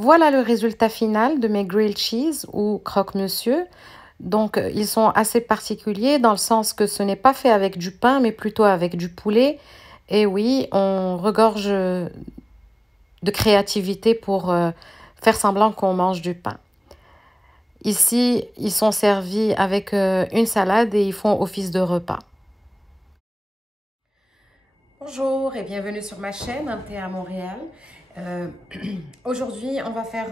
Voilà le résultat final de mes grilled cheese ou croque-monsieur. Donc, ils sont assez particuliers dans le sens que ce n'est pas fait avec du pain, mais plutôt avec du poulet. Et oui, on regorge de créativité pour faire semblant qu'on mange du pain. Ici, ils sont servis avec une salade et ils font office de repas. Bonjour et bienvenue sur ma chaîne Un thé à Montréal. Aujourd'hui, on va faire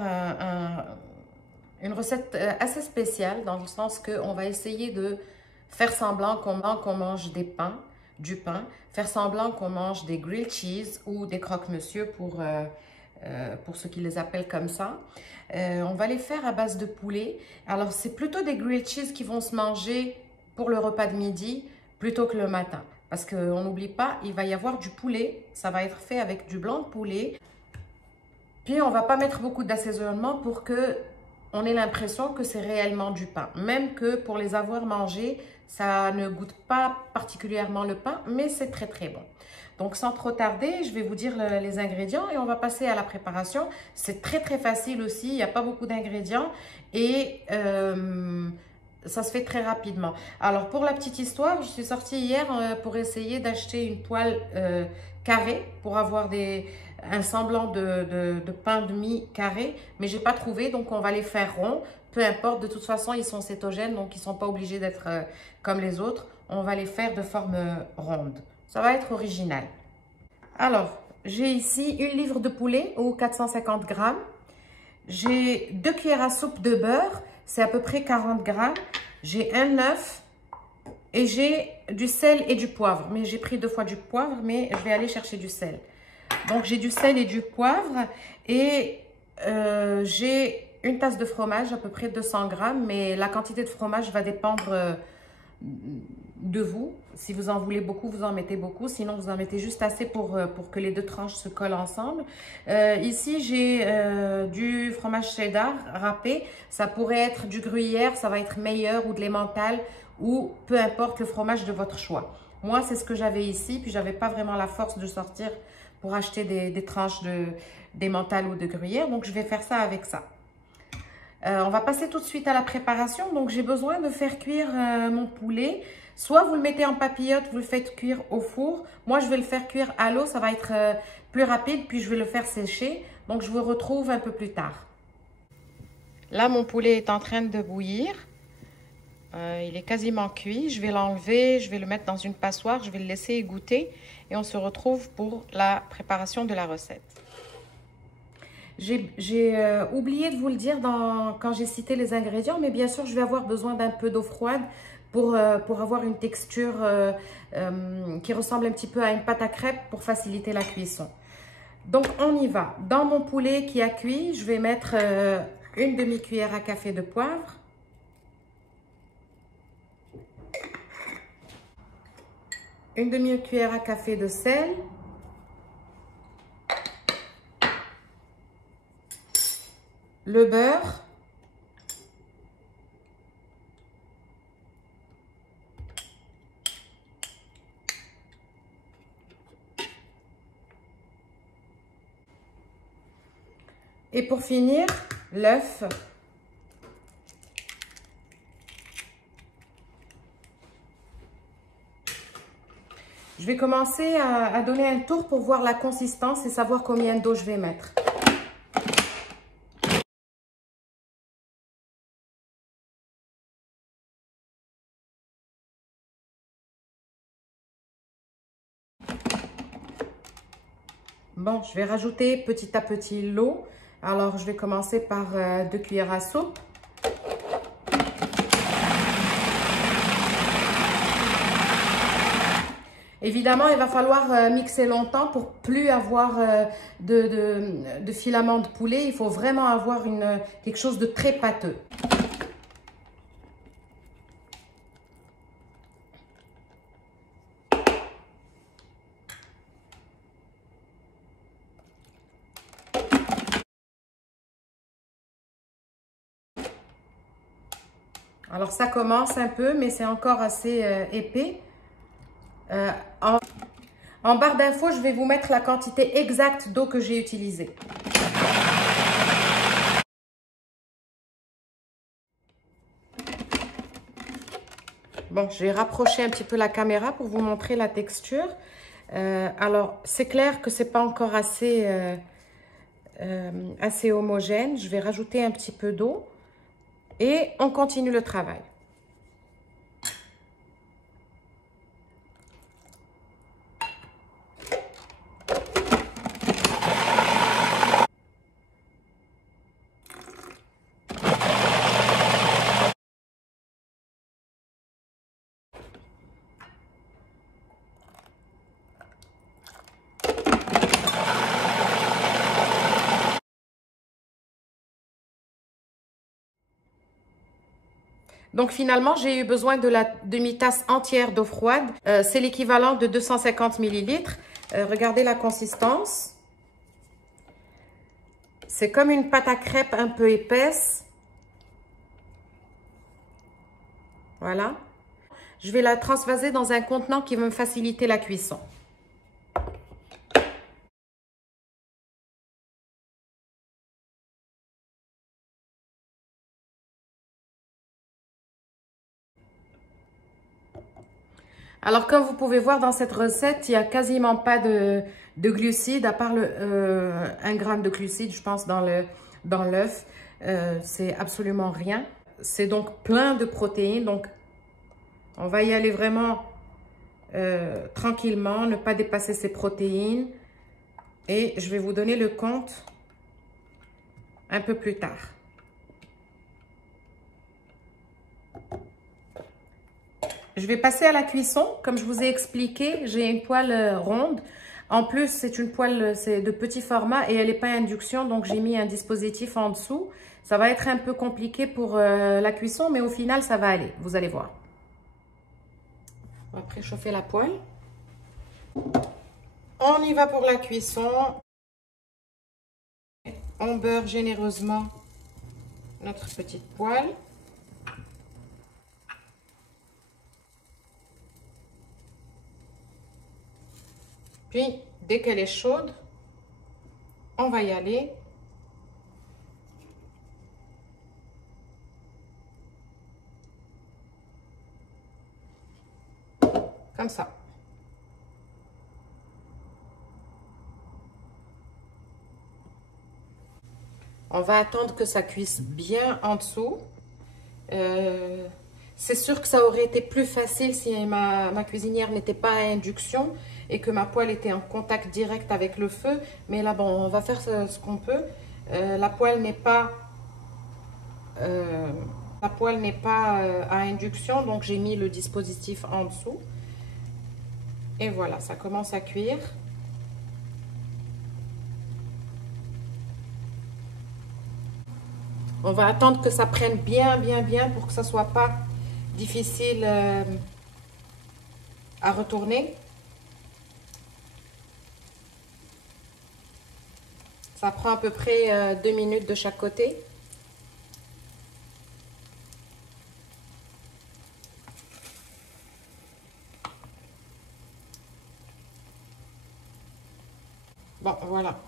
une recette assez spéciale dans le sens qu'on va essayer de faire semblant qu'on mange du pain, faire semblant qu'on mange des grilled cheese ou des croque-monsieur pour ceux qui les appellent comme ça. On va les faire à base de poulet. Alors, c'est plutôt des grilled cheese qui vont se manger pour le repas de midi plutôt que le matin. Parce qu'on n'oublie pas, il va y avoir du poulet. Ça va être fait avec du blanc de poulet. Puis, on ne va pas mettre beaucoup d'assaisonnement pour que on ait l'impression que c'est réellement du pain. Même que pour les avoir mangés, ça ne goûte pas particulièrement le pain, mais c'est très très bon. Donc, sans trop tarder, je vais vous dire les ingrédients et on va passer à la préparation. C'est très très facile aussi, il n'y a pas beaucoup d'ingrédients et ça se fait très rapidement. Alors, pour la petite histoire, je suis sortie hier pour essayer d'acheter une poêle carrée pour avoir un semblant de pain de mie carré, mais j'ai pas trouvé, donc on va les faire ronds. Peu importe, de toute façon, ils sont cétogènes, donc ils sont pas obligés d'être comme les autres. On va les faire de forme ronde. Ça va être original. Alors, j'ai ici une livre de poulet ou 450 grammes. J'ai 2 cuillères à soupe de beurre, c'est à peu près 40 grammes. J'ai un œuf et j'ai du sel et du poivre. Mais j'ai pris 2 fois du poivre, mais je vais aller chercher du sel. Donc, j'ai du sel et du poivre et j'ai une tasse de fromage, à peu près 200 grammes. Mais la quantité de fromage va dépendre de vous. Si vous en voulez beaucoup, vous en mettez beaucoup. Sinon, vous en mettez juste assez pour que les 2 tranches se collent ensemble. Ici, j'ai du fromage cheddar râpé. Ça pourrait être du gruyère, ça va être meilleur ou de l'emmental ou peu importe le fromage de votre choix. Moi, c'est ce que j'avais ici. Puis, j'avais pas vraiment la force de sortir pour acheter des tranches d'emmental ou de gruyère. Donc, je vais faire ça avec ça. On va passer tout de suite à la préparation. Donc, j'ai besoin de faire cuire mon poulet. Soit vous le mettez en papillote, vous le faites cuire au four. Moi, je vais le faire cuire à l'eau. Ça va être plus rapide, puis je vais le faire sécher. Donc, je vous retrouve un peu plus tard. Là, mon poulet est en train de bouillir. Il est quasiment cuit. Je vais l'enlever, je vais le mettre dans une passoire, je vais le laisser égoutter et on se retrouve pour la préparation de la recette. J'ai oublié de vous le dire quand j'ai cité les ingrédients, mais bien sûr, je vais avoir besoin d'un peu d'eau froide pour avoir une texture qui ressemble un petit peu à une pâte à crêpes pour faciliter la cuisson. Donc, on y va. Dans mon poulet qui a cuit, je vais mettre une demi-cuillère à café de poivre. Une demi-cuillère à café de sel. Le beurre. Et pour finir, l'œuf. Je vais commencer à donner un tour pour voir la consistance et savoir combien d'eau je vais mettre. Bon, je vais rajouter petit à petit l'eau. Alors, je vais commencer par 2 cuillères à soupe. Évidemment, il va falloir mixer longtemps pour plus avoir de filaments de poulet. Il faut vraiment avoir quelque chose de très pâteux. Alors, ça commence un peu, mais c'est encore assez épais. En barre d'infos, je vais vous mettre la quantité exacte d'eau que j'ai utilisée. Bon, je vais rapprocher un petit peu la caméra pour vous montrer la texture. Alors, c'est clair que c'est pas encore assez, assez homogène. Je vais rajouter un petit peu d'eau et on continue le travail. Donc finalement, j'ai eu besoin de la demi-tasse entière d'eau froide. C'est l'équivalent de 250 millilitres. Regardez la consistance. C'est comme une pâte à crêpes un peu épaisse. Voilà. Je vais la transvaser dans un contenant qui va me faciliter la cuisson. Alors, comme vous pouvez voir dans cette recette, il n'y a quasiment pas de glucides, à part 1 gramme de glucides, je pense, dans l'œuf. C'est absolument rien. C'est donc plein de protéines. Donc, on va y aller vraiment tranquillement, ne pas dépasser ces protéines. Et je vais vous donner le compte un peu plus tard. Je vais passer à la cuisson. Comme je vous ai expliqué, j'ai une poêle ronde. En plus, c'est une poêle de petit format et elle n'est pas à induction, donc j'ai mis un dispositif en dessous. Ça va être un peu compliqué pour la cuisson, mais au final, ça va aller. Vous allez voir. On va préchauffer la poêle. On y va pour la cuisson. On beurre généreusement notre petite poêle. Puis, dès qu'elle est chaude, on va y aller. Comme ça. On va attendre que ça cuise bien en dessous. C'est sûr que ça aurait été plus facile si ma cuisinière n'était pas à induction et que ma poêle était en contact direct avec le feu. Mais là, bon, on va faire ce qu'on peut. La poêle n'est pas, à induction, donc j'ai mis le dispositif en dessous. Et voilà, ça commence à cuire. On va attendre que ça prenne bien pour que ça soit pas difficile à retourner. Ça prend à peu près 2 minutes de chaque côté. Bon, voilà.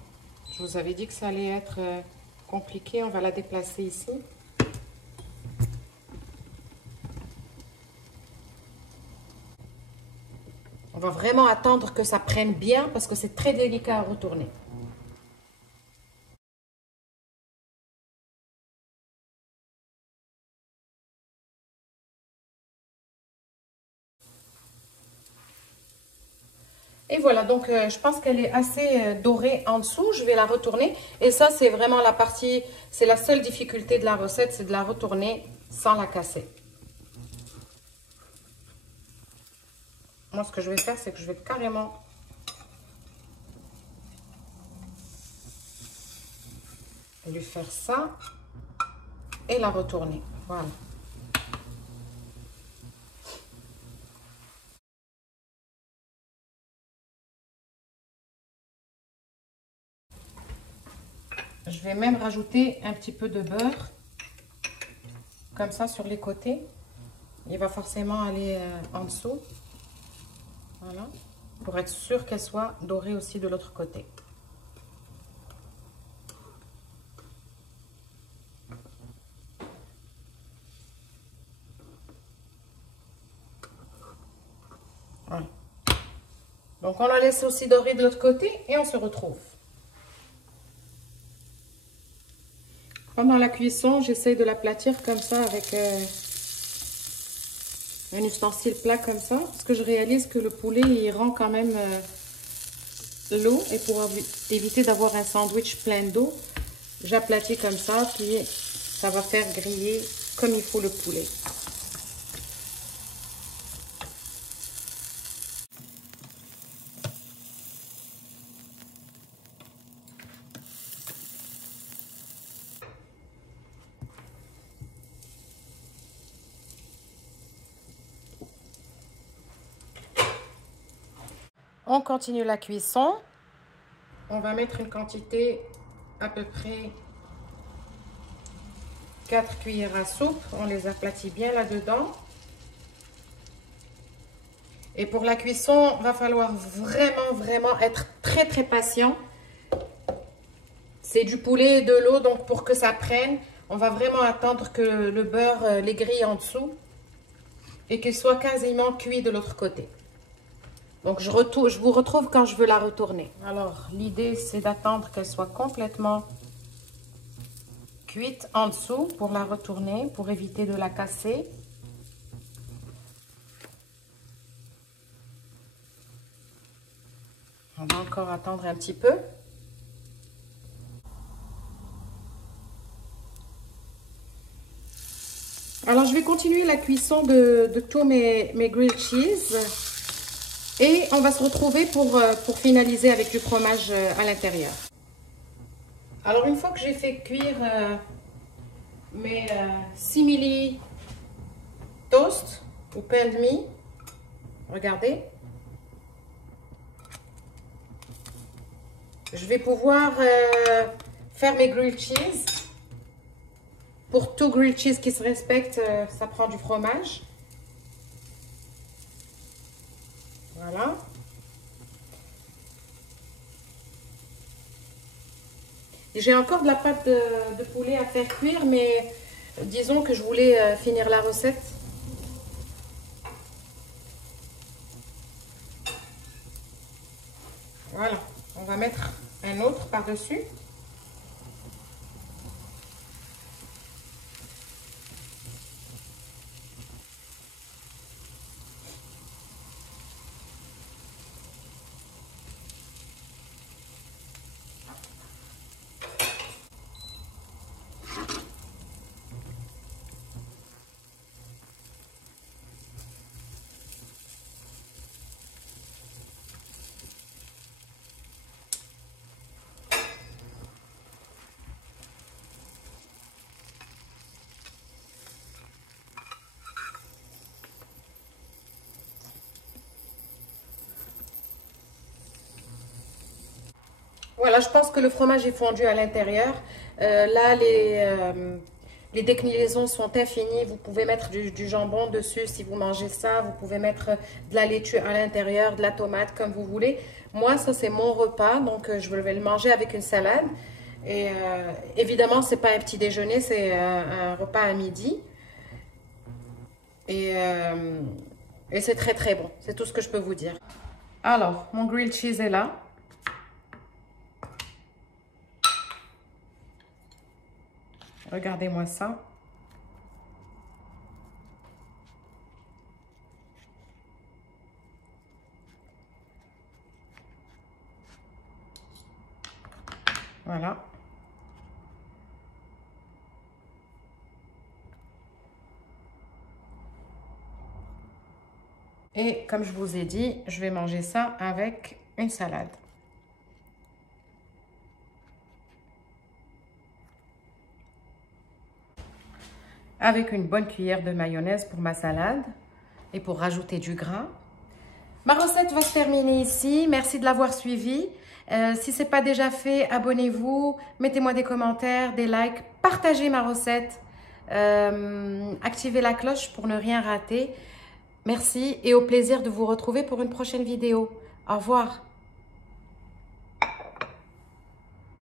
Je vous avais dit que ça allait être compliqué. On va la déplacer ici. On va vraiment attendre que ça prenne bien parce que c'est très délicat à retourner. Et voilà, donc je pense qu'elle est assez dorée en dessous. Je vais la retourner. Et ça, c'est vraiment la partie, c'est la seule difficulté de la recette, c'est de la retourner sans la casser. Moi, ce que je vais faire, c'est que je vais carrément lui faire ça et la retourner. Voilà. Je vais même rajouter un petit peu de beurre, comme ça sur les côtés. Il va forcément aller en dessous. Voilà. Pour être sûr qu'elle soit dorée aussi de l'autre côté. Donc, on la laisse aussi dorer de l'autre côté et on se retrouve. Pendant la cuisson, j'essaie de l'aplatir comme ça avec un ustensile plat comme ça. Parce que je réalise que le poulet, il rend quand même l'eau. Et pour éviter d'avoir un sandwich plein d'eau, j'aplatis comme ça. Puis ça va faire griller comme il faut le poulet. On continue la cuisson. On va mettre une quantité à peu près 4 cuillères à soupe. On les aplatit bien là-dedans. Et pour la cuisson, il va falloir vraiment être très patient. C'est du poulet et de l'eau, donc pour que ça prenne, on va vraiment attendre que le beurre les grille en dessous et qu'il soit quasiment cuit de l'autre côté. Donc, je vous retrouve quand je veux la retourner. Alors, l'idée, c'est d'attendre qu'elle soit complètement cuite en dessous pour la retourner, pour éviter de la casser. On va encore attendre un petit peu. Alors, je vais continuer la cuisson de tous mes grilled cheese. Et on va se retrouver pour finaliser avec du fromage à l'intérieur. Alors, une fois que j'ai fait cuire mes simili toast ou pain de mie, regardez, je vais pouvoir faire mes grilled cheese. Pour tout grilled cheese qui se respecte, ça prend du fromage. Voilà. J'ai encore de la pâte de poulet à faire cuire, mais disons que je voulais finir la recette. Voilà. On va mettre un autre par-dessus. Voilà, je pense que le fromage est fondu à l'intérieur. Là, les déclinaisons sont infinies. Vous pouvez mettre du jambon dessus si vous mangez ça. Vous pouvez mettre de la laitue à l'intérieur, de la tomate, comme vous voulez. Moi, ça, c'est mon repas. Donc, je vais le manger avec une salade. Et évidemment, ce n'est pas un petit déjeuner, c'est un repas à midi. Et c'est très bon. C'est tout ce que je peux vous dire. Alors, mon grilled cheese est là. Regardez-moi ça. Voilà. Et comme je vous ai dit, je vais manger ça avec une salade. Avec une bonne cuillère de mayonnaise pour ma salade et pour rajouter du gras. Ma recette va se terminer ici. Merci de l'avoir suivie. Si ce n'est pas déjà fait, abonnez-vous, mettez-moi des commentaires, des likes, partagez ma recette, activez la cloche pour ne rien rater. Merci et au plaisir de vous retrouver pour une prochaine vidéo. Au revoir.